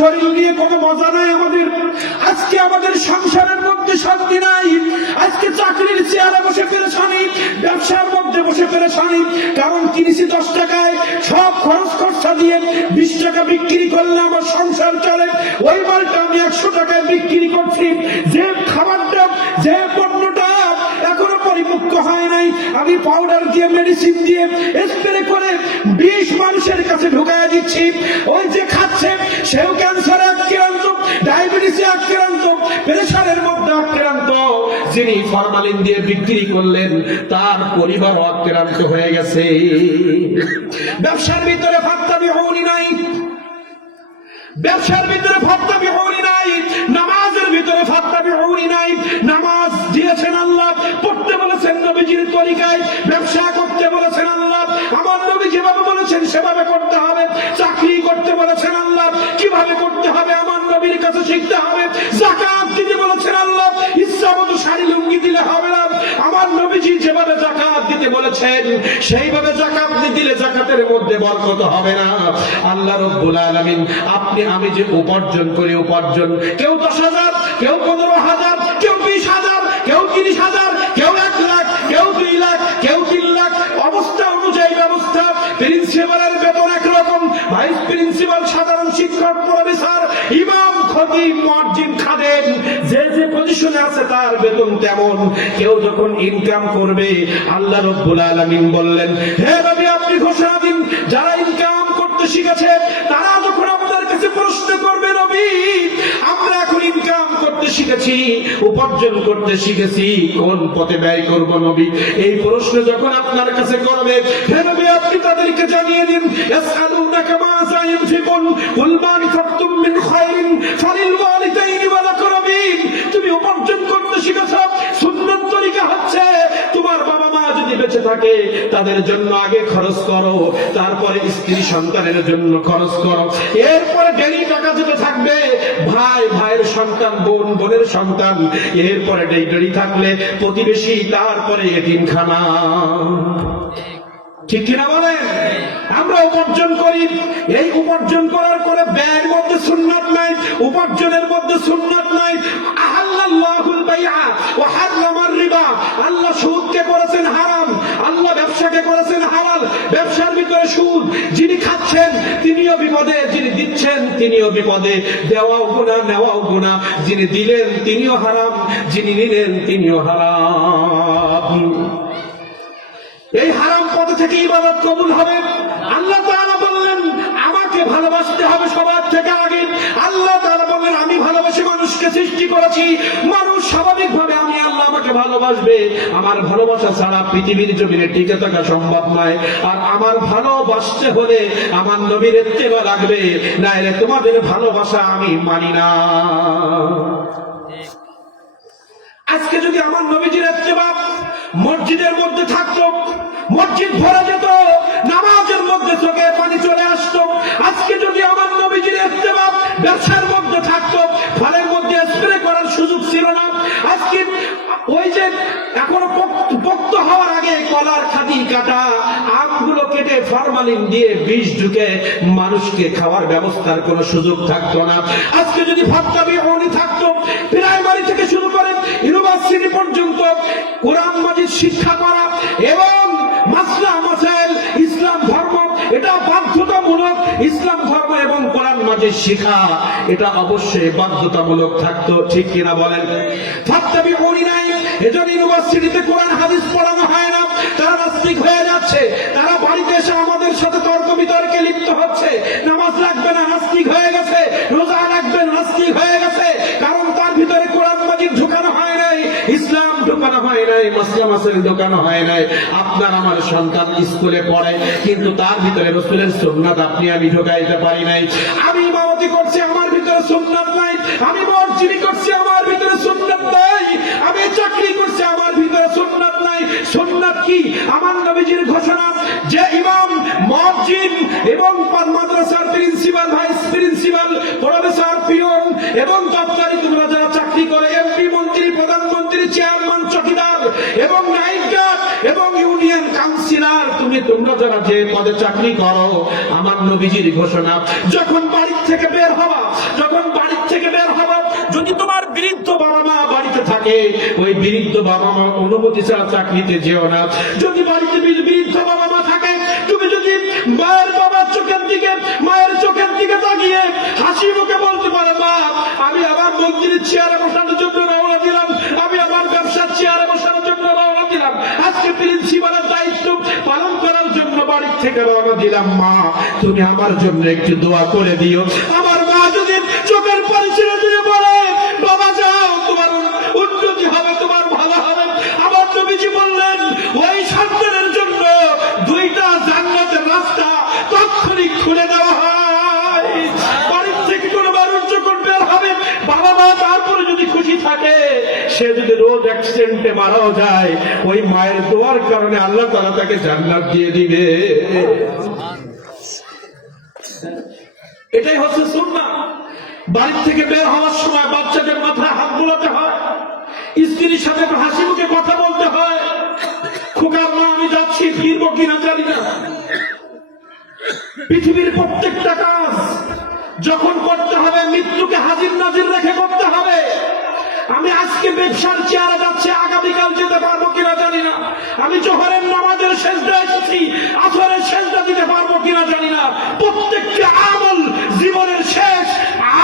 শরীর নিয়ে কোনো মজা নাই আমাদের। আজকে আমাদের সংসারের মধ্যে শান্তি নাই, আজকে চাকরির চেয়ারে বসে পেরেছানি, ব্যবসার মধ্যে বসে পেরেছানি। কারণ কিনেছি 10 টাকায়, সব খরচ খরচা দিয়ে 20 টাকা বিক্রি করলে আমার সংসার চলে, ওই মালটা আমি 100 টাকায় বিক্রি করছি। যে খাবারটা, যে পণ্যটা এখনো পরিপক্ক হয় নাই, আমি পাউডার দিয়ে, মেডিসিন দিয়ে স্প্রে করে 20 মানুষের কাছে ঢুকায় দিচ্ছি। ওই যে খাচ্ছে সেও ক্যান্সারে আক্রান্ত, ডায়াবেটিসে আক্রান্ত, প্রেসারের মধ্যে আক্রান্ত। যিনি ফরমালিন দিয়ে বিক্রি করলেন তার পরিবারও আক্রান্ত হয়ে গেছে। ব্যবসার ভিতরে ফাত্তাবিউনি নাই, ব্যবসার ভিতরে ফাত্তাবিউনি নাই, নামাজের ভিতরে ফাত্তাবিউনি নাই। নামাজ দিয়েছেন আল্লাহ, পড়তে বলেছেন নবীজির তরিকায়, ব্যবসা করতে বলেছেন আল্লাহ, আমার নবী যেভাবে বলেছেন সেভাবে করতে হবে। চাকরি করতে বলেছেন আল্লাহ, কিভাবে করতে হবে আমার নবীর কাছে শিখতে হবে। যাকাত দিতে বলেছেন আল্লাহ, ইচ্ছা মতো শাড়ি লুঙ্গি দিলে হবে না, আমার নবীজি যেভাবে যাকাত দিতে বলেছেন সেইভাবে যাকাত দিলে যাকাতের মধ্যে বরকত হবে না। আল্লাহ রাব্বুল আলামিন আপনি আমি যে উপার্জন করি, উপার্জন কেউ 10,000, কেউ 15,000, কেউ 20,000, কেউ 30,000, কেউ 1 লাখ, কেউ 2 লাখ, কেউ 3 লাখ, অবস্থা অনুযায়ী ব্যবস্থা। প্রিন্সিপালের বেতন একরকম, ভাইস প্রিন্সিপাল, সাধারণ শিক্ষক, প্রফেসর, ইমাম, খতিব, মুয়াজ্জিন, খাদেম, যে যে পজিশনে আছে তার বেতন তেমন। কেউ যখন ইনকাম করবে আল্লাহ রাব্বুল আলামিন বললেন, হে নবী আপনি ঘোষণা দিন, যারা ইনকাম করতে শিখেছে তারা যখন আপনার কাছে প্রশ্ন করবে, নবী আমরা এখন ইনকাম করতে শিখেছি, উপার্জন করতে শিখেছি, কোন পথে ব্যয় করব নবী, এই প্রশ্ন যখন আপনার কাছে করবে, হে নবী আপনি তাদেরকে জানিয়ে দিন, ইয়াসআলুনাকা মাযা ইউনফিকুন কুল মা আনফাকতুম মিন খায়রিন ফালিল ওয়ালিদাইনি ওয়াল আকরাবিন। তুমি উপার্জন করতে শিখেছো, সুন্নাত তরিকা হচ্ছে তোমার বাবা মা যদি বেঁচে থাকে তাদের জন্য আগে খরচ করো, তারপরে স্ত্রী সন্তানের জন্য খরচ করো, এরপরে ডেলি টাকা যেতে থাকবে ভাই ভাইয়ের সন্তান, বোন বোনের সন্তান, এরপরে ডেলি থাকলে প্রতিবেশী, তারপরে এতিমখানা। ঠিক কিনা বলেন? আমরা উপার্জন করি, এই উপার্জন করার পরে ব্যয়ের মধ্যে সুন্নাত নাই, উপার্জনের মধ্যে সুন্নাত নাই। আহাল্লাল্লাহুল বাইআ ওয়া হারামার রিবা, আল্লাহ সুদকে করেছেন হারাম, আল্লাহ ব্যবসাকে করেছেন হালাল। ব্যবসার ভিতরে সুদ, যিনি খাচ্ছেন তিনিও বিপদে, যিনি দিচ্ছেন তিনিও বিপদে, দেওয়াও গুনাহ, নেওয়াও গুনাহ, যিনি দিলেন তিনিও হারাম, যিনি নিলেন তিনিও হারাম। এই হারাম পথ থেকে ইবাদত কবুল হবে? আল্লাহ তাআলা বললেন আমাকে ভালোবাসতে হবে সবার থেকে আগে। আল্লাহ তাআলা বললেন আমি ভালোবাসি মানুষকে সৃষ্টি করেছি, মানুষ স্বাভাবিকভাবে আমি আল্লাহ আমাকে ভালোবাসবে। আমার ভালোবাসা ছাড়া পৃথিবীর জমিনে টিকে থাকা সম্ভব নয়। আর আমার ভালোবাসতে হলে আমার নবীর ইত্তেবা লাগবে, নাইলে তোমাদের ভালোবাসা আমি মানি না। আজকে যদি আমার নবীজির ইত্তেবা মসজিদের মধ্যে থাকতো, মসজিদ ভরে যেত, নামাজের মধ্যে চোখে পানি চলে আসতো। আজকে যদি আমার নবীজির ইত্তেবা ব্যবসার মধ্যে থাকতো, ফলের মধ্যে স্প্রে করার সুযোগ ছিল না। আজকে ওই যে এখনো পোক্ত হওয়ার আগে কলার খাদি কাটা আমগুলো কেটে ফরমালিন দিয়ে বিষ ঢুকে মানুষকে খাওয়ার ব্যবস্থার কোনো সুযোগ থাকতো না। আজকে যদি ফাত্তাবিউনি থাকতো, প্রাইমারি থেকে শুরু করে ইউনিভার্সিটি পর্যন্ত কোরআন মাজিদ শিক্ষা করা এবং মাসলা মাসাইল, ইসলাম ধর্ম এটা বাধ্যতামূলক। ইসলাম ধর্ম এবং কোরআন মাজিদ শিক্ষা এটা অবশ্যই বাধ্যতামূলক থাকতো। ঠিক কিনা বলেন? ফাত্তাবিউনি নাই, এজন্য ইউনিভার্সিটিতে কোরআন হাদিস পড়ানো হয় না। তারা নাস্তিক হয়ে যাচ্ছে, তারা বাড়িতে এসে আমাদের সাথে তর্ক বিতর্কে লিপ্ত হচ্ছে। নামাজ রাখবে না, নাস্তিক হয়ে গেছে, রোজা রাখবে, নাস্তিক হয়ে গেছে। কারণ তার ভিতরে কোরআন মাজিদ ঢুকানো হয় নাই, ইসলাম ঢুকানো হয় নাই, মাসলা মাসাইল ঢুকানো হয় নাই। আপনার আমার সন্তান স্কুলে পড়ে, কিন্তু তার ভিতরে রাসূলের সুন্নাত আপনি আমি ঢুকাইতে পারি নাই। আমি ইমামতি করছি, আমার ভিতরে সুন্নাত নাই। আমি মসজিদ করছি, আমার ভিতরে সুন্নাত নাই। আমি চাকরি করছি, আমার ভিতরে সুন্নাত নাই। সুন্নাত কি? আমার নবীজির ঘোষণা যে ইমাম, মুয়াজ্জিন এবং মাদ্রাসার principal, vice principal, professor, peon এবং দপ্তরি, তোমরা যারা চাকরি করে, এমপি, মন্ত্রী, প্রধানমন্ত্রী, চেয়ারম্যান, চকিদার এবং নাইট গার্ড এবং ইউনিয়ন কাউন্সিলর, তোমরা যারা যে পদে চাকরি করো, আমার নবীজির ঘোষণা যখন বাড়ি থেকে বের হবা, থাকে, ওই বৃদ্ধ বাবা মা অনুমতি ছাড়া চাকরিতে যেও না। যদি বাড়িতে বৃদ্ধ বাবা মা থাকে, তুমি যদি মায়ের বাবার চোখের দিকে, মায়ের চোখের দিকে তাকিয়ে হাসি মুখে বলতে পারো, মা আমি আমার মন্দিরের চেয়ারে বসানোর জন্য রওনা দিলাম, আমি আমার ব্যবসার চেয়ারে বসানোর জন্য রওনা দিলাম, আজকে প্রিন্সিপালের দায়িত্ব পালন করার জন্য বাড়ির থেকে রওনা দিলাম, মা তুমি আমার জন্য একটু দোয়া করে দিও। আমার মা যদি চোখের পানি ছেড়ে দিয়ে বলে, বাবা যাও, তোমার উন্নতি হবে, তোমার ভালো হবে। আমার নবীজি বললেন, ওই সন্তানের জন্য দুইটা জান্নাতের রাস্তা তৎক্ষণিক খুলে দেওয়া হয়। বাড়ির থেকে কোনো মানুষ যখন বের হবে, বাবা মা তারপরে যদি খুশি থাকে, সে যদি রোড অ্যাক্সিডেন্টে মারাও যায়, ওই মায়ের দোয়ার কারণে আল্লাহ তাআলা তাকে জান্নাত দিয়ে দিবে। এটাই হচ্ছে সুন্নাহ। বাড়ির থেকে বের হওয়ার সময় বাচ্চাদের মাথায় হাত বুলাতে হয়, স্ত্রীর সাথে হাসি মুখে কথা বলতে হয়। খোকা মা আমি যাচ্ছি, ফিরবো কিনা জানি না। পৃথিবীর প্রত্যেকটা কাজ যখন করতে হবে, মৃত্যুকে হাজির নাজির রেখে করতে হবে। আমি আজকে ব্যবসার চেয়ারে যাচ্ছি, আগামীকাল যেতে পারবো কিনা জানি না। আমি জোহরের নামাজের সেজদা এসেছি, আসরের সেজদা দিতে পারবো কিনা জানি না। প্রত্যেকটা আমল জীবনের শেষ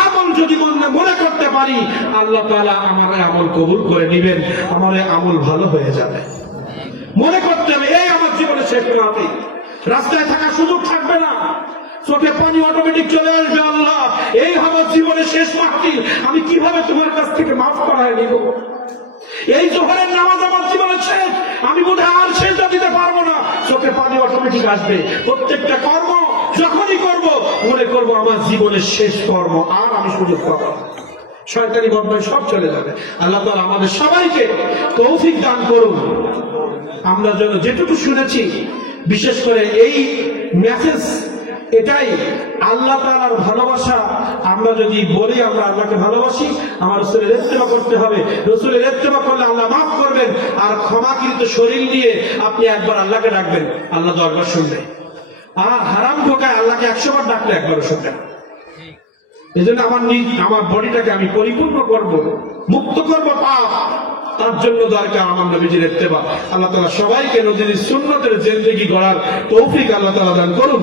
আমল যদি মনে করতে পারি, আল্লাহ তাআলা আমার আমল কবুল করে নিবেন, আমার আমল ভালো হয়ে যাবে। মনে করতে হবে এই আমার জীবনের শেষ রাতে, রাস্তায় থাকার সুযোগ থাকবে না, চোখে পানি অটোমেটিক চলে আসবে। আল্লাহ এই আমার জীবনের শেষ মাহফিল, আমি কিভাবে তোমার কাছ থেকে মাফ করায় নিব? এই জোহরের নামাজ আমার জীবনের শেষ, আমি বোধহয় আর সেজদা দিতে পারবো না, চোখে পানি অটোমেটিক আসবে। প্রত্যেকটা কর্ম যখনই করব মনে করব আমার জীবনের শেষ কর্ম, আর আমি সুযোগ পাবো না, শয়তানি বদমাই সব চলে যাবে। আল্লাহ তাআলা আমাদের সবাইকে তৌফিক দান করুন। আমরা যেন যেটুকু শুনেছি, বিশেষ করে এই মেসেজ এটাই, আল্লাহ তাআলার ভালোবাসা। আমরা যদি বলি আমরা আল্লাহকে ভালোবাসি, আমার রাসূলের ইত্তেবা করতে হবে। রাসূলের ইত্তেবা করলে আল্লাহ মাফ করবেন, আর ক্ষমাকৃত শরীর নিয়ে আপনি একবার আল্লাহকে ডাকবেন, আল্লাহ দরবার শুনবে। আর হারাম ঢোকায় আল্লাহকে 100 বার ডাকলে একবারও শুনবে না। এই জন্য আমার বডিটাকে আমি পরিপূর্ণ করব, মুক্ত করব পাপ, তার জন্য দরকার আমার নবীজির ইত্তেবা। আল্লাহ তাআলা সবাইকে নবীর সুন্নতের জিন্দেগি গড়ার তৌফিক আল্লাহ তাআলা দান করুন।